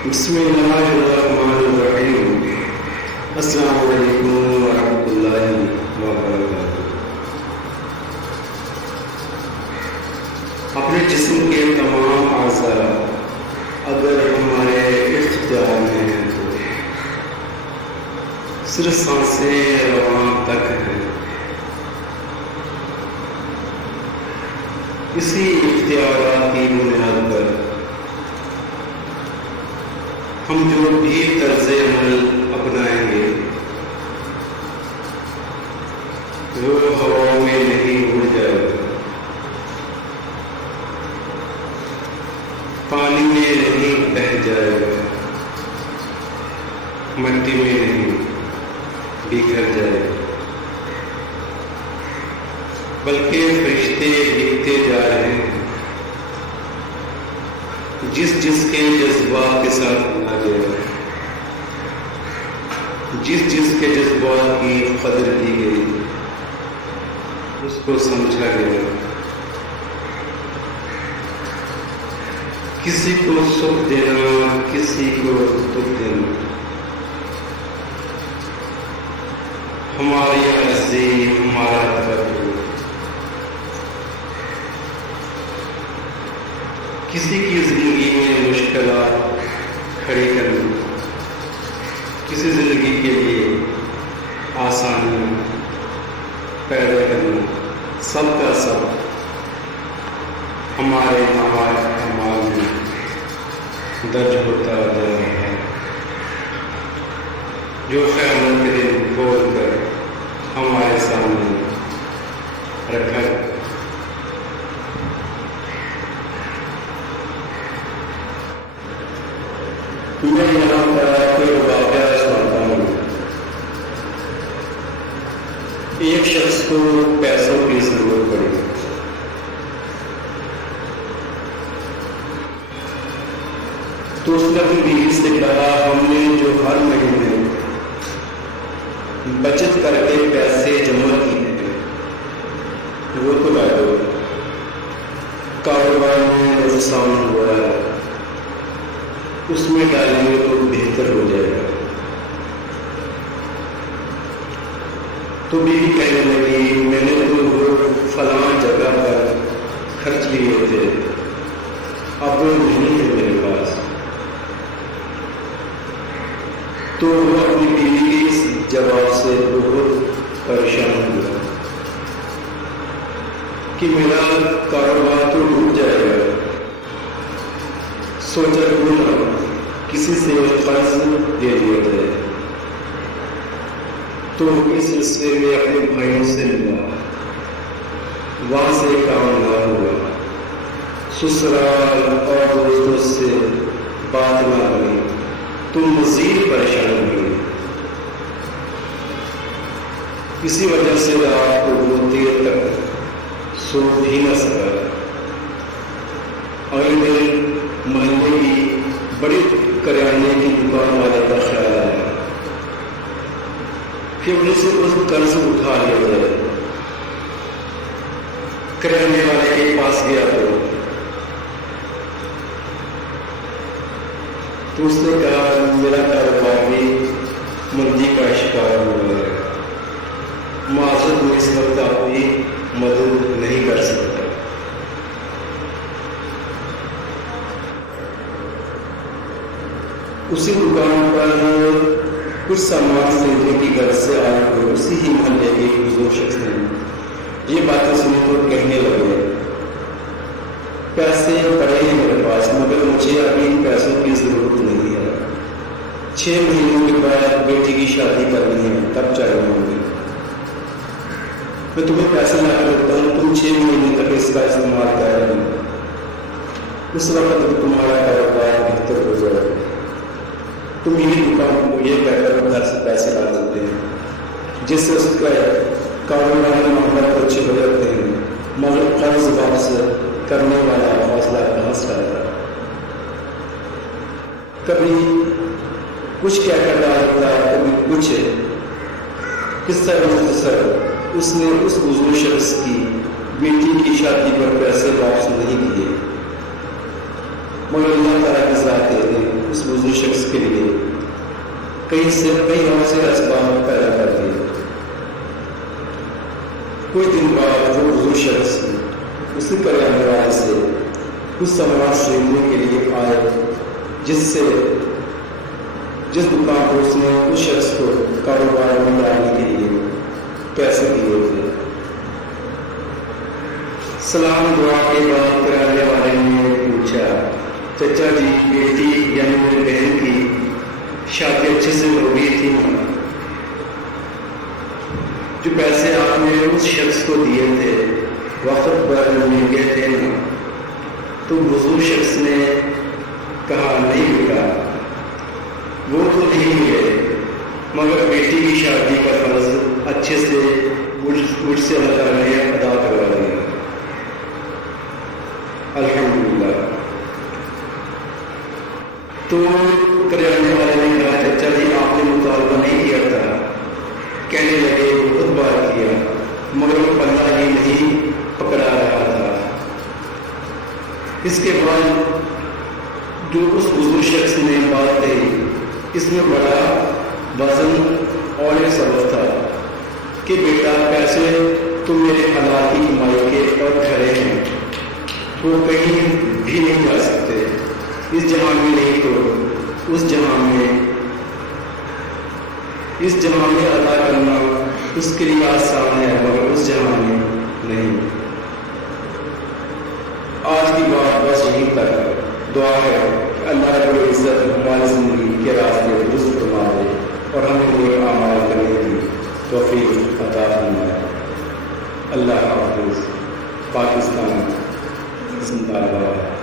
بسم اللہ الرحمن الرحیم۔ السلام علیکم ورحمۃ اللہ وبرکاتہ۔ اپنے جسم کے تمام اعضاء اگر ہمارے اختیار میں ہیں تو صرف سانسیں رواں تک ہیں۔ اسی اختیارات کی بنیاد پر ہم جو بھی طرز عمل اپنائیں گے وہ ہوا میں نہیں اڑ جائے گا، پانی میں نہیں بہہ جائے گا، مٹی میں نہیں بکھر جائے گا، بلکہ فرشتے لکھتے جا رہے ہیں جس کے جذبات کے ساتھ بنا گیا، جس کے جذبات کی قدر دی گئی، اس کو سمجھا گیا۔ کسی کو سکھ دینا، کسی کو دکھ دینا، ہماری عرضی، ہمارا توجہ، کسی کی زندگی میں مشکلات کھڑی کرنا، کسی زندگی کے لیے آسانی پیدا کرنا، سب کا سب ہمارے اعمال میں درج ہوتا جا رہا ہے، جو قیامت کے دن کھول کر ہمارے سامنے رکھا ہے۔ میں یہاں پر کوئی واقعہ سناتا ہوں۔ ایک شخص کو پیسوں کی ضرورت پڑی، تو اس نے اپنی بیوی سے کہا، ہم نے جو ہر مہینے بچت کر کے پیسے جمع کیے ہیں وہ تو لا دو، کاروبار میں نقصان ہوا ہے، اس میں ڈالیں گے تو بہتر ہو جائے گا۔ تو بیوی کہنے لگی، میں نے تو وہ فلاں جگہ پر خرچ لیے تھے، اب وہ نہیں ہے میرے پاس۔ تو وہ اپنی بیوی کے اس جواب سے بہت پریشان ہوا کہ میرا کاروبار تو ڈوب جائے گا۔ سوچا کیوں نہ کسی سے قرض لے لیا جائے، تو اس سلسلے میں اپنے بھائیوں سے ملا، وہاں سے کامیاب ہوا، سسرال اور دوستوں سے بات نہ ہوئی تو مزید پریشان ہوئی۔ اسی وجہ سے رات کو وہ دیر تک سو بھی نہ سکا۔ اگلے دن محلے کی بڑی کریانے کی دکان والے کا خیال آیا کہ انہیں سے اس قرض اٹھا لیا جائے۔ کریانے والے کے پاس گیا تو اس نے کہا، میرا کاروبار بھی مندی کا شکار ہوا ہے، معذرت میں اس وقت آپ کی مدد نہیں کر سکتا۔ اسی دکان پر کچھ سامان خریدنے کی غرض سے آئے ہوئے اسی ہی محلے کے ایک بزرگ شخص نے یہ باتیں سنی تو کہنے لگے، پیسے پڑے ہیں میرے پاس، مگر مجھے ابھی ان پیسوں کی ضرورت نہیں ہے، 6 مہینوں کے بعد بیٹی کی شادی کرنی ہے، تب چاہیے ہوں گے، میں تمہیں پیسے لا کر دیتا ہوں، تم 6 مہینے تک اس کا استعمال کر رہے ہیں، اس وقت تمہارا کاروبار بہتر ہو جائے گا، تم یہی دکان کو یہ کہہ کر گھر سے پیسے لا سکتے ہیں، جس سے اس کا کاروبار میں معاملہ کو اچھے ہو جاتے ہیں، مگر قرض واپس کرنے والا حوصلہ کہاں سے آتا ہے۔ کبھی کچھ کیا کر رہا ہوتا ہے، کبھی کچھ قصہ مختصر، اس نے اس بزرگ شخص کی بیٹی کی شادی پر پیسے واپس نہیں کیے، مگر اللہ تعالیٰ کی ذات ہے، اس بزرگ کئی اور سے اسباب پیدا کرتی ہے. کوئی دن بعد وہ بزرگ شخص اسی کریانے والے سے کچھ سامان خریدنے کے لیے آئے جس دکان پر اس نے اس شخص کو کاروبار میں لانے کے لیے پیسے دیے تھے. سلام دعا کے بعد کرانے والے نے پوچھا، چچا جی بیٹی یعنی میری بہن کی شادی اچھے سے ہو گئی تھی نا؟ جو پیسے آپ نے اس شخص کو دیے تھے وقت پر مل گئے تھے نا؟ تو بزرگ شخص نے کہا، نہیں بیٹا وہ تو نہیں ملے، مگر بیٹی کی شادی کا فرض اچھے سے مجھ سے اللہ نے ادا کروا دیا. الحمدللہ. تو کریانے والے نے کہا، چچا جی آپ نے مطالبہ نہیں کیا تھا. کہنے لگے بہت بار کیا مگر وہ پلہ ہی نہیں پکڑا رہا تھا. اس کے بعد جو اس بزرگ شخص نے بات کہی اس میں بڑا وزن اور ایک سبب تھا کہ بیٹا پیسے تو میرے حلال کی کمائی کے اور کھڑے ہیں، وہ کہیں بھی نہیں جا سکتے. اس جہاں میں نہیں تو اس جہاں میں ادا کرنا اس کے لیے آسان ہے، مگر اس جہاں میں نہیں. آج کی بات بس یہیں تک. دعا ہے کہ اللہ رب العزت ہماری زندگی کے راستے درست فرما دے اور ہمیں نیک اعمال کرنے کی توفیق عطا فرمائے. اللہ حافظ. پاکستان زندہ باد.